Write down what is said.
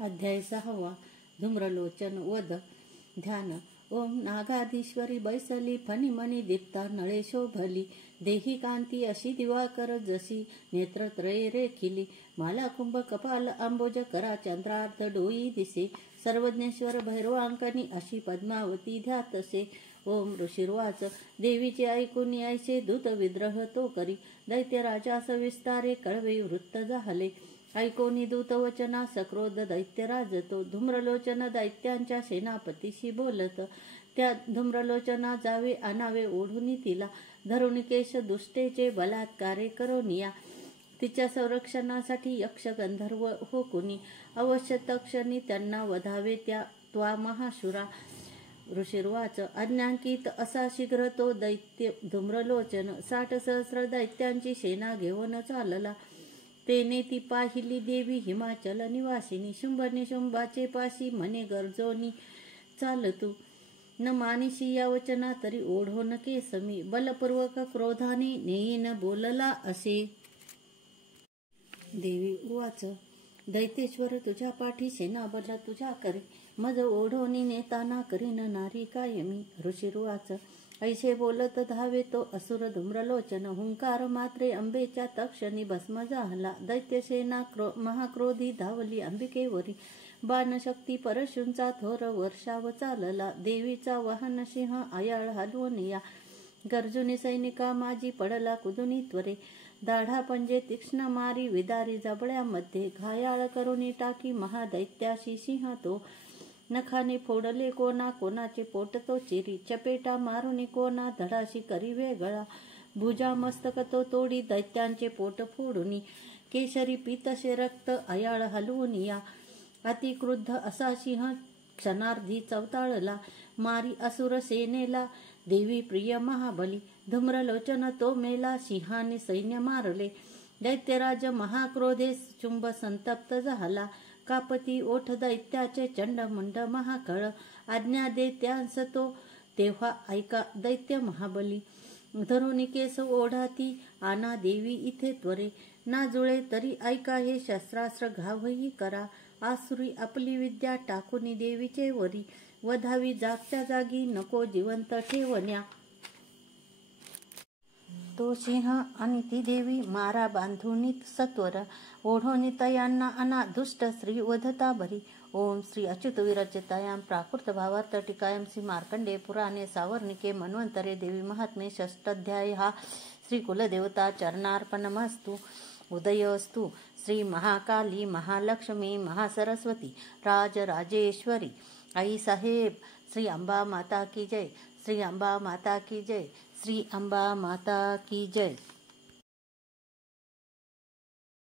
अध्याय 6 धूम्रलोचन वध ध्यान। ओम नागाधीश्वरी बैसली फणिमणी दीप्ता नळे शोभली देही कांती अशी दिवाकर जशी नेत्रत्रये रेखिली माला कुंभ कपाल आंबोज करा चंद्रार्थ डोई दिसे सर्वज्ञेश्वर भैरवांकनी अशी पद्मावती ध्यातसे। ओम ऋषिर्वाच देवीचे ऐकून यायचे दूत विद्रह तो करी दैत्य राजास विस्तारे कळवे वृत्त झाले ऐकोनी दूत वचना सक्रोध दैत्यराज तो धूम्रलोचन दैत्यांच्या सेनापतीशी बोलत त्या धूम्रलोचना जावे आणावे ओढून तिला धरून केश दुष्टेचे बलात्कारे करोनिया तिच्या संरक्षणासाठी यक्ष गंधर्व हो कुणी अवश्य तक्षणी त्यांना वधावे त्वा महाशुरा। ऋषिर्वाच अज्ञांकित असा शीघ्र तो दैत्य धूम्रलोचन 60 सहस्र दैत्यांची सेना घेऊन चालला। तेने ती पाहिली देवी हिमाचल निवासिनी शुंभ निशुंभाचे पाशी म्हणे गर्जोनी चालतू न मानिशी या वचना तरी ओढोन केसमी बलपूर्वक क्रोधाने नेईन बोलला असे। देवी उवाच दैतेश्वर तुझ्या पाठी सेनाबल तुझ्या करे मज ओढोनी नेताना करीन नारी कायमी। ऋषिर्वाच ऐसे बोलत धावे तो असुर धूम्रलोचन हुंकार मात्रे अंबेच्या तक्षणी भस्म झाला दैत्यसेना महाक्रोधी धावली अंबिकेवरी बाणशक्ती परशूंचा थोर वर्षाव चालला देवीचा वाहन सिंह आयाळ हलवून या गर्जुनी सैनिका माझी पडला कुदुनी त्वरे दाढा पंजे तीक्ष्ण मारी विदारी जबड्यामध्ये घायाळ करुनी टाकी महादैत्याशी सिंह तो नखाने फोडले कोणा कोणाचे पोट तो चिरी चपेटा मारुनी कोणा धडाशी करी वेगळा भुजा मस्तक तो तोडी दैत्यांचे पोट फोडूनी केशरी पीतसे रक्त आयाळ हलवून या अतिक्रुद्ध असा सिंह क्षणार्धी चवताळला मारी असुर सेनेला देवी प्रिय महाबली धूम्रलोचन तो मेला सिंहाने सैन्य मारले दैत्यराज महाक्रोधे शुंभ संतप्त झाला कापती ओठ दैत्याचे चंडमुंड महाकळ आज्ञा दे त्यांस तो तेव्हा ऐका दैत्य महाबली धरुणी केस ओढाती आना देवी इथे त्वरे ना जुळे तरी ऐका हे शस्त्रास्त्र घावही करा आसुरी आपली विद्या टाकूनी देवीचे वरी वधावी जागच्या जागी नको जिवंत ठेवण्या। तो सिंह आणि ती देवी मारा बांधुनी सत्वर ओढोनी तयांना अना दुष्ट स्त्री वधता भरी। ओम श्री अच्युत विरचितायां प्राकृत भावार्थ टीकायां श्री मार्कंडेय पुराणे सावर्णिके मन्वंतरे देवी महात्म्ये षष्ठाध्याय श्री कुलदेवता चरणार्पणमस्तु। उदयोस्तु श्री महाकाली महालक्ष्मी महासरस्वती राजराजेश्वरी आई साहेब श्री अंबा माता की जय श्री अंबा माता की जय श्री अंबा माता की जय।